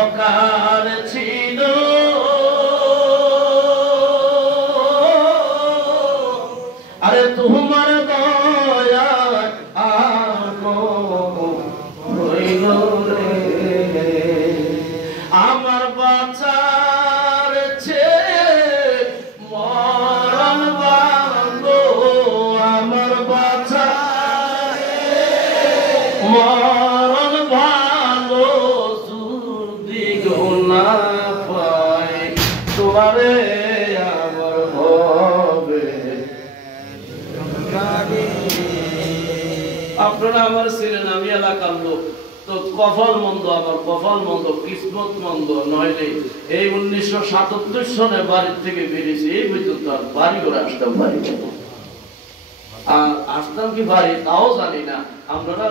অহংকার ছিল আরে তোমার দয়া হইল রে আমার বাঁচার মরণ ভালো আমার বাঁচার মরণ ভালো যদি গোনা পাই তোমারে আমার হবে আপনারা আমার ছিলেন আমি এলাকার লোক তো কপাল মন্দ আমার কপাল মন্দ কিসমত মন্দ নইলে এই 1977 সনে বাড়ির থেকে বেরিয়েছি এই পর্যন্ত আর বাড়ি করে আসতাম বাড়ি আর আসতাম কি বাড়ি তাও জানি না আমরা